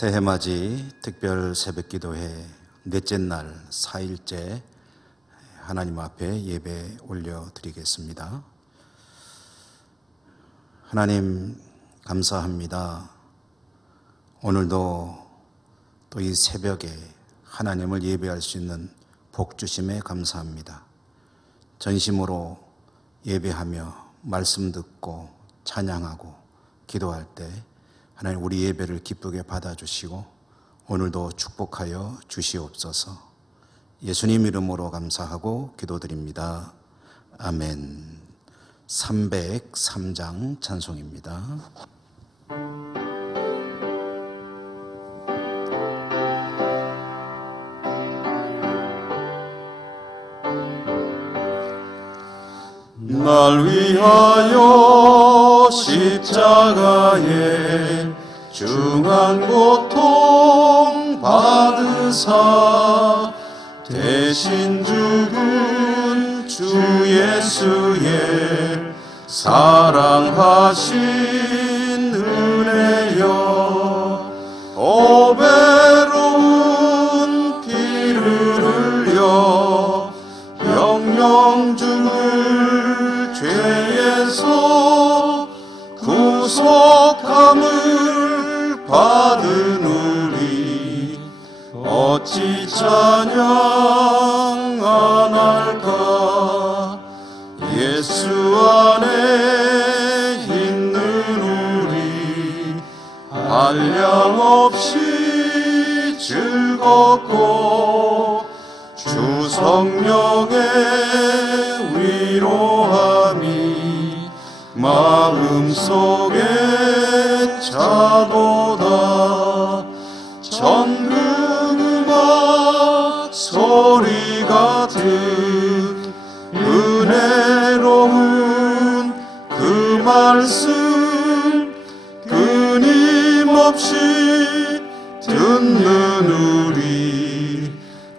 새해맞이 특별 새벽기도회 넷째 날 4일째 하나님 앞에 예배 올려드리겠습니다. 하나님 감사합니다. 오늘도 또 이 새벽에 하나님을 예배할 수 있는 복 주심에 감사합니다. 전심으로 예배하며 말씀 듣고 찬양하고 기도할 때 하나님 우리 예배를 기쁘게 받아주시고 오늘도 축복하여 주시옵소서. 예수님 이름으로 감사하고 기도드립니다. 아멘. 303장 찬송입니다. 날 위하여 십자가에 중한 고통 받으사 대신 죽은 주 예수의 사랑하신 은혜여, 오배로운 피를 흘려 영영 죽을 죄에서 구속함을 받은 우리 어찌 찬양 안 할까. 예수 안에 있는 우리 한량없이 즐겁고 주 성령의 위로함이 마음속에 차도다. 천국음악 소리 같은 은혜로운 그 말씀 끊임없이 듣는 우리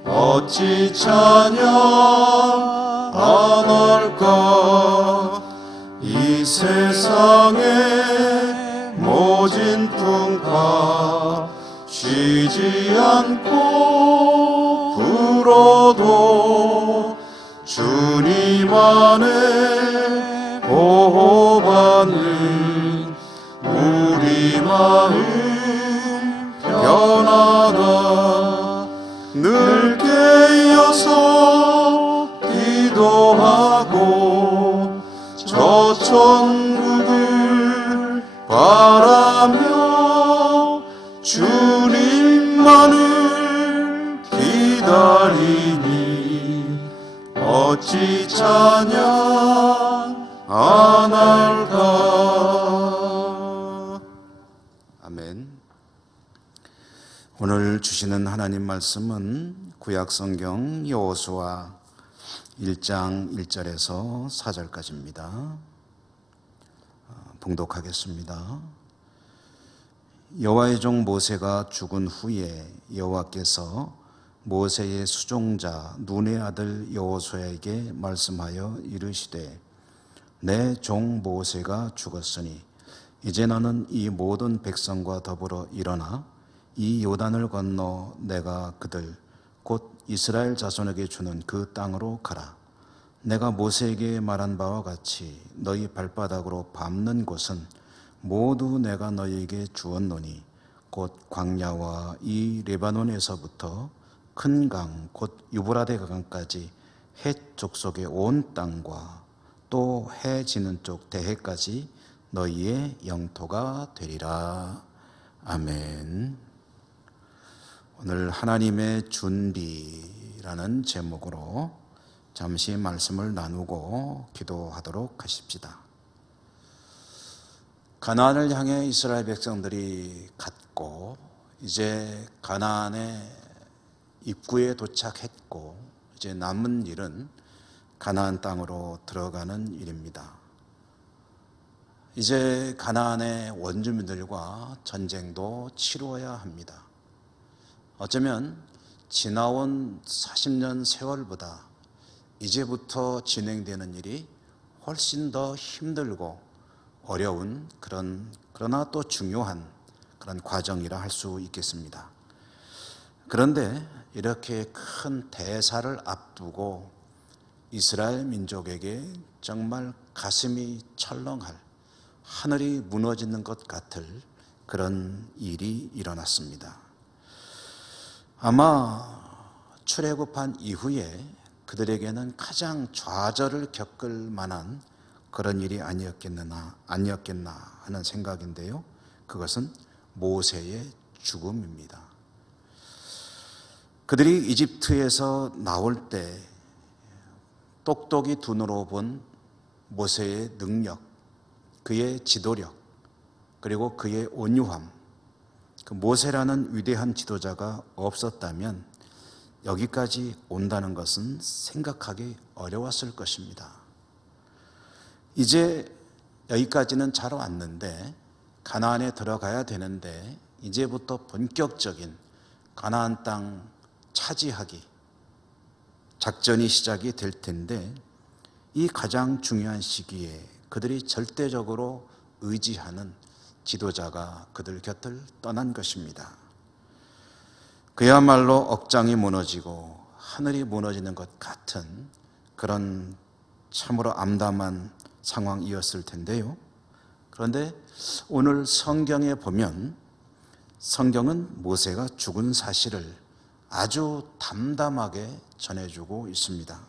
어찌 찬양 안 할까. 이 세상의 모진 풍파 쉬지 않고 불어도 주님 안에 보호받는 우리 마음 변하다. 늘 깨어서 기도하고 저 천국을 바라며 주님만을 기다리니 어찌 찬양 안 할까. 아멘. 오늘 주시는 하나님 말씀은 구약성경 여호수아 1장 1절에서 4절까지입니다. 봉독하겠습니다. 여호와의 종 모세가 죽은 후에 여호와께서 모세의 수종자 눈의 아들 여호수아에게 말씀하여 이르시되, 내 종 모세가 죽었으니 이제 너는 이 모든 백성과 더불어 일어나 이 요단을 건너 내가 그들 곧 이스라엘 자손에게 주는 그 땅으로 가라. 내가 모세에게 말한 바와 같이 너희 발바닥으로 밟는 곳은 모두 내가 너희에게 주었노니 곧 광야와 이 레바논에서부터 큰 강 곧 유브라데 강까지 헷 족속의 온 땅과 또 해 지는 쪽 대해까지 너희의 영토가 되리라. 아멘. 오늘 하나님의 준비라는 제목으로 잠시 말씀을 나누고 기도하도록 하십시다. 가나안을 향해 이스라엘 백성들이 갔고 이제 가나안의 입구에 도착했고 이제 남은 일은 가나안 땅으로 들어가는 일입니다. 이제 가나안의 원주민들과 전쟁도 치루어야 합니다. 어쩌면 지나온 40년 세월보다 이제부터 진행되는 일이 훨씬 더 힘들고 어려운 그러나 또 중요한 그런 과정이라 할 수 있겠습니다. 그런데 이렇게 큰 대사를 앞두고 이스라엘 민족에게 정말 가슴이 철렁할, 하늘이 무너지는 것 같을 그런 일이 일어났습니다. 아마 출애굽한 이후에 그들에게는 가장 좌절을 겪을 만한 그런 일이 아니었겠나 하는 생각인데요. 그것은 모세의 죽음입니다. 그들이 이집트에서 나올 때 똑똑이 두 눈으로 본 모세의 능력, 그의 지도력, 그리고 그의 온유함, 그 모세라는 위대한 지도자가 없었다면 여기까지 온다는 것은 생각하기 어려웠을 것입니다. 이제 여기까지는 잘 왔는데 가나안에 들어가야 되는데 이제부터 본격적인 가나안 땅 차지하기 작전이 시작이 될 텐데 이 가장 중요한 시기에 그들이 절대적으로 의지하는 지도자가 그들 곁을 떠난 것입니다. 그야말로 억장이 무너지고 하늘이 무너지는 것 같은 그런 참으로 암담한 상황이었을 텐데요. 그런데 오늘 성경에 보면 성경은 모세가 죽은 사실을 아주 담담하게 전해주고 있습니다.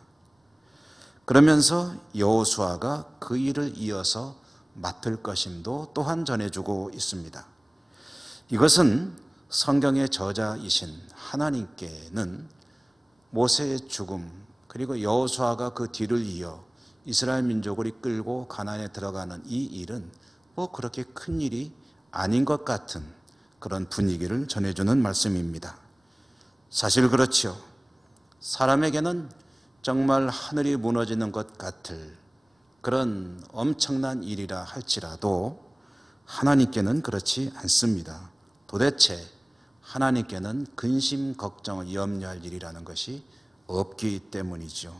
그러면서 여호수아가 그 일을 이어서 맡을 것임도 또한 전해주고 있습니다. 이것은 성경의 저자이신 하나님께는 모세의 죽음 그리고 여호수아가 그 뒤를 이어 이스라엘 민족을 이끌고 가나안에 들어가는 이 일은 뭐 그렇게 큰 일이 아닌 것 같은 그런 분위기를 전해주는 말씀입니다. 사실 그렇지요. 사람에게는 정말 하늘이 무너지는 것 같을 그런 엄청난 일이라 할지라도 하나님께는 그렇지 않습니다. 도대체 하나님께는 근심, 걱정을 염려할 일이라는 것이 없기 때문이죠.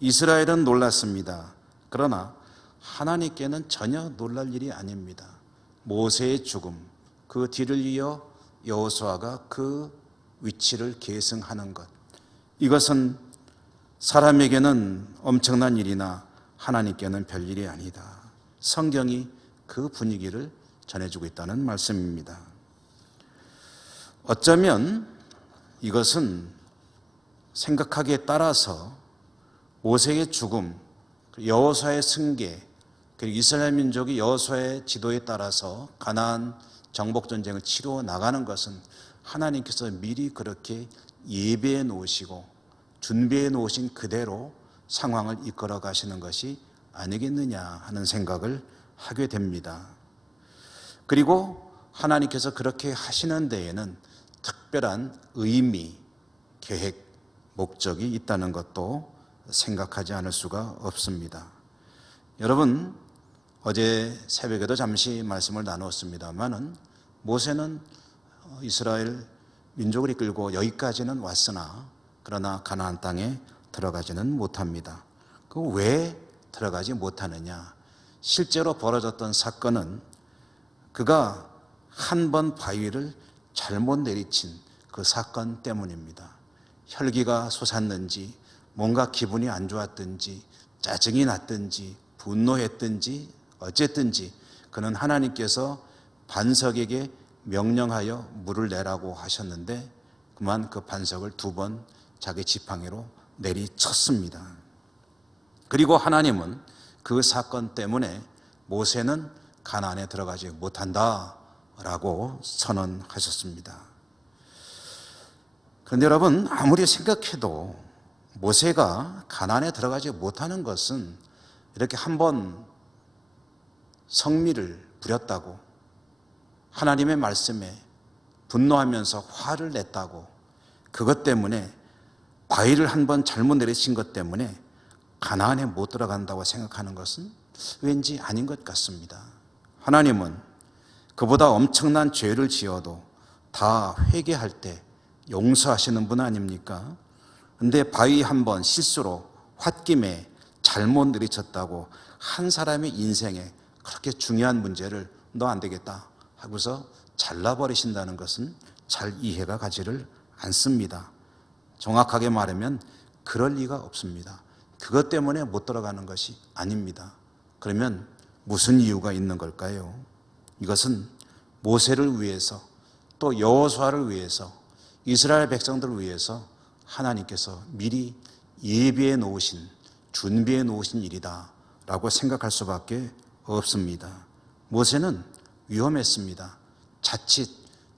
이스라엘은 놀랐습니다. 그러나 하나님께는 전혀 놀랄 일이 아닙니다. 모세의 죽음, 그 뒤를 이어 여호수아가 그 위치를 계승하는 것, 이것은 사람에게는 엄청난 일이나 하나님께는 별일이 아니다. 성경이 그 분위기를 전해주고 있다는 말씀입니다. 어쩌면 이것은 생각하기에 따라서 모세의 죽음, 여호수아의 승계, 그리고 이스라엘 민족이 여호수아의 지도에 따라서 가나안 정복 전쟁을 치러 나가는 것은 하나님께서 미리 그렇게 예배해 놓으시고 준비해 놓으신 그대로 상황을 이끌어 가시는 것이 아니겠느냐 하는 생각을 하게 됩니다. 그리고 하나님께서 그렇게 하시는 데에는 특별한 의미, 계획, 목적이 있다는 것도 생각하지 않을 수가 없습니다. 여러분, 어제 새벽에도 잠시 말씀을 나누었습니다마는 모세는 이스라엘 민족을 이끌고 여기까지는 왔으나 그러나 가나안 땅에 들어가지는 못합니다. 그 왜 들어가지 못하느냐? 실제로 벌어졌던 사건은 그가 한 번 바위를 잘못 내리친 그 사건 때문입니다. 혈기가 솟았는지 뭔가 기분이 안 좋았든지 짜증이 났든지 분노했든지 어쨌든지 그는 하나님께서 반석에게 명령하여 물을 내라고 하셨는데 그만 그 반석을 2번 자기 지팡이로 내리쳤습니다. 그리고 하나님은 그 사건 때문에 모세는 가나안에 들어가지 못한다라고 선언하셨습니다. 그런데 여러분, 아무리 생각해도 모세가 가나안에 들어가지 못하는 것은 이렇게 한번 성미를 부렸다고, 하나님의 말씀에 분노하면서 화를 냈다고, 그것 때문에 바위를 한번 잘못 내리친 것 때문에 가나안에 못 들어간다고 생각하는 것은 왠지 아닌 것 같습니다. 하나님은 그보다 엄청난 죄를 지어도 다 회개할 때 용서하시는 분 아닙니까? 근데 바위 한번 실수로 홧김에 잘못 내리쳤다고 한 사람의 인생에 그렇게 중요한 문제를 너 안 되겠다 하고서 잘라버리신다는 것은 잘 이해가 가지를 않습니다. 정확하게 말하면 그럴 리가 없습니다. 그것 때문에 못 들어가는 것이 아닙니다. 그러면 무슨 이유가 있는 걸까요? 이것은 모세를 위해서 또 여호수아를 위해서 이스라엘 백성들을 위해서 하나님께서 미리 예비해 놓으신, 준비해 놓으신 일이다 라고 생각할 수밖에 없습니다. 모세는 위험했습니다. 자칫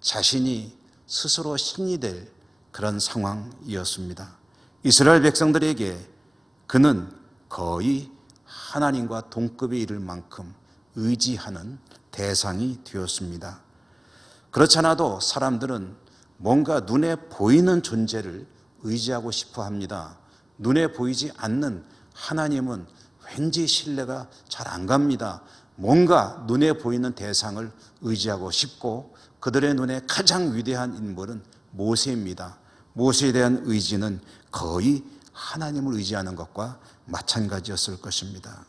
자신이 스스로 신이 될 그런 상황이었습니다. 이스라엘 백성들에게 그는 거의 하나님과 동급에 이를 만큼 의지하는 대상이 되었습니다. 그렇지 않아도 사람들은 뭔가 눈에 보이는 존재를 의지하고 싶어 합니다. 눈에 보이지 않는 하나님은 왠지 신뢰가 잘 안 갑니다. 뭔가 눈에 보이는 대상을 의지하고 싶고, 그들의 눈에 가장 위대한 인물은 모세입니다. 모세에 대한 의지는 거의 하나님을 의지하는 것과 마찬가지였을 것입니다.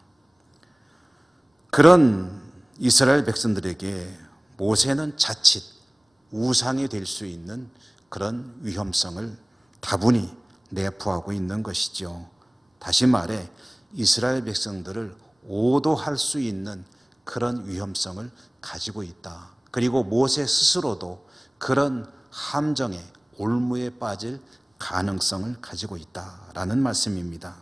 그런 이스라엘 백성들에게 모세는 자칫 우상이 될 수 있는 그런 위험성을 다분히 내포하고 있는 것이죠. 다시 말해 이스라엘 백성들을 오도할 수 있는 그런 위험성을 가지고 있다. 그리고 모세 스스로도 그런 함정에, 올무에 빠질 가능성을 가지고 있다라는 말씀입니다.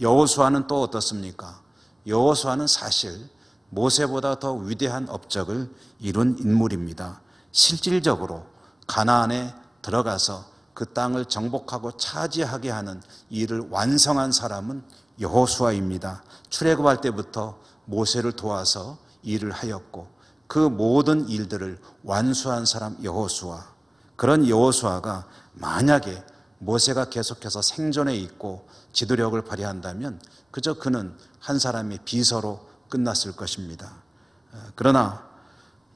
여호수아는 또 어떻습니까? 여호수아는 사실 모세보다 더 위대한 업적을 이룬 인물입니다. 실질적으로 가나안에 들어가서 그 땅을 정복하고 차지하게 하는 일을 완성한 사람은 여호수아입니다. 출애굽할 때부터 모세를 도와서 일을 하였고, 그 모든 일들을 완수한 사람 여호수아. 그런 여호수아가 만약에 모세가 계속해서 생존해 있고 지도력을 발휘한다면 그저 그는 한 사람의 비서로 끝났을 것입니다. 그러나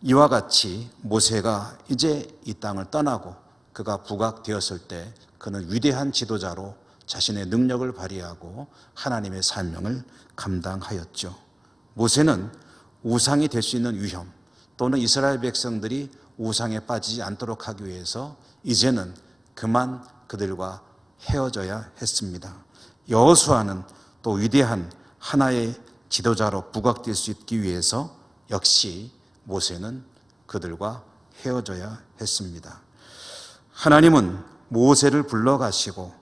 이와 같이 모세가 이제 이 땅을 떠나고 그가 부각되었을 때 그는 위대한 지도자로 자신의 능력을 발휘하고 하나님의 사명을 감당하였죠. 모세는 우상이 될 수 있는 위험, 또는 이스라엘 백성들이 우상에 빠지지 않도록 하기 위해서 이제는 그만 그들과 헤어져야 했습니다. 여호수아는 또 위대한 하나의 지도자로 부각될 수 있기 위해서 역시 모세는 그들과 헤어져야 했습니다. 하나님은 모세를 불러가시고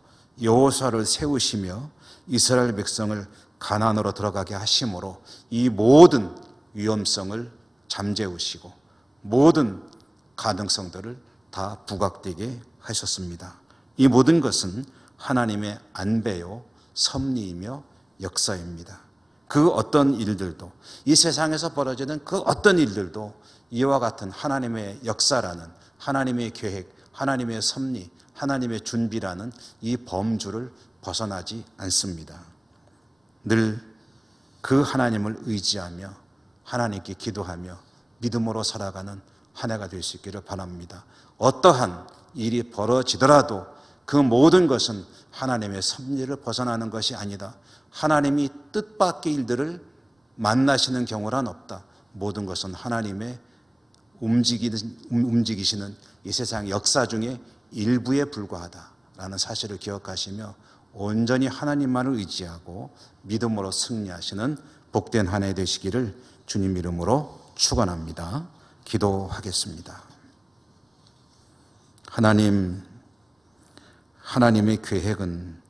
여호수아를 세우시며 이스라엘 백성을 가나안으로 들어가게 하심으로 이 모든 위험성을 잠재우시고 모든 가능성들을 다 부각되게 하셨습니다. 이 모든 것은 하나님의 안배요, 섭리이며 역사입니다. 그 어떤 일들도, 이 세상에서 벌어지는 그 어떤 일들도 이와 같은 하나님의 역사라는, 하나님의 계획, 하나님의 섭리, 하나님의 준비라는 이 범주를 벗어나지 않습니다. 늘 그 하나님을 의지하며 하나님께 기도하며 믿음으로 살아가는 한 해가 될 수 있기를 바랍니다. 어떠한 일이 벌어지더라도 그 모든 것은 하나님의 섭리를 벗어나는 것이 아니다. 하나님이 뜻밖의 일들을 만나시는 경우란 없다. 모든 것은 하나님의 움직이시는 이 세상 역사 중에 일부에 불과하다라는 사실을 기억하시며 온전히 하나님만을 의지하고 믿음으로 승리하시는 복된 한 해 되시기를 주님 이름으로 축원합니다. 기도하겠습니다. 하나님의 계획은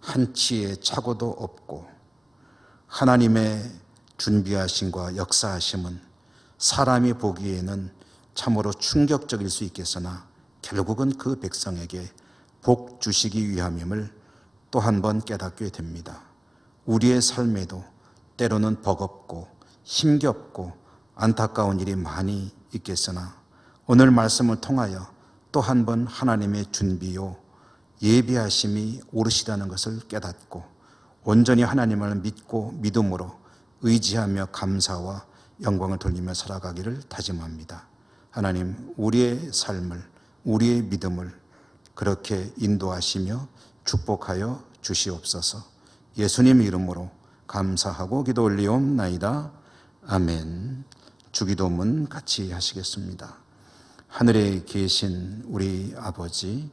한치의 착오도 없고 하나님의 준비하심과 역사하심은 사람이 보기에는 참으로 충격적일 수 있겠으나 결국은 그 백성에게 복 주시기 위함임을 또 한 번 깨닫게 됩니다. 우리의 삶에도 때로는 버겁고 힘겹고 안타까운 일이 많이 있겠으나 오늘 말씀을 통하여 또 한 번 하나님의 준비요 예비하심이 오르시다는 것을 깨닫고 온전히 하나님을 믿고 믿음으로 의지하며 감사와 영광을 돌리며 살아가기를 다짐합니다. 하나님, 우리의 삶을, 우리의 믿음을 그렇게 인도하시며 축복하여 주시옵소서. 예수님 이름으로 감사하고 기도 올리옵나이다. 아멘. 주기도문 같이 하시겠습니다. 하늘에 계신 우리 아버지,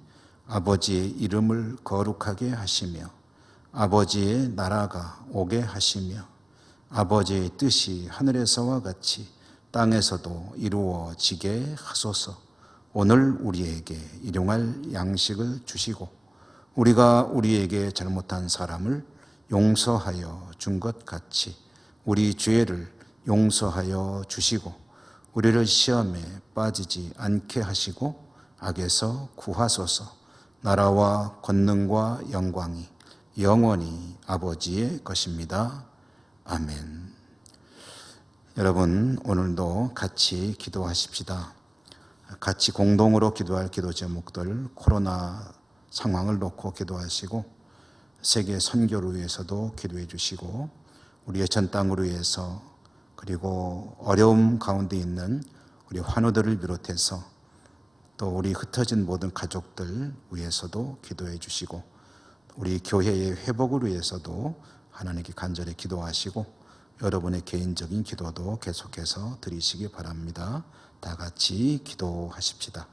아버지의 이름을 거룩하게 하시며 아버지의 나라가 오게 하시며 아버지의 뜻이 하늘에서와 같이 땅에서도 이루어지게 하소서. 오늘 우리에게 일용할 양식을 주시고 우리가 우리에게 잘못한 사람을 용서하여 준 것 같이 우리 죄를 용서하여 주시고 우리를 시험에 빠지지 않게 하시고 악에서 구하소서. 나라와 권능과 영광이 영원히 아버지의 것입니다. 아멘. 여러분, 오늘도 같이 기도하십시다. 같이 공동으로 기도할 기도 제목들, 코로나 상황을 놓고 기도하시고 세계 선교를 위해서도 기도해 주시고 우리의 전 땅을 위해서, 그리고 어려움 가운데 있는 우리 환우들을 비롯해서 또 우리 흩어진 모든 가족들 위해서도 기도해 주시고 우리 교회의 회복을 위해서도 하나님께 간절히 기도하시고 여러분의 개인적인 기도도 계속해서 드리시기 바랍니다. 다 같이 기도하십시다.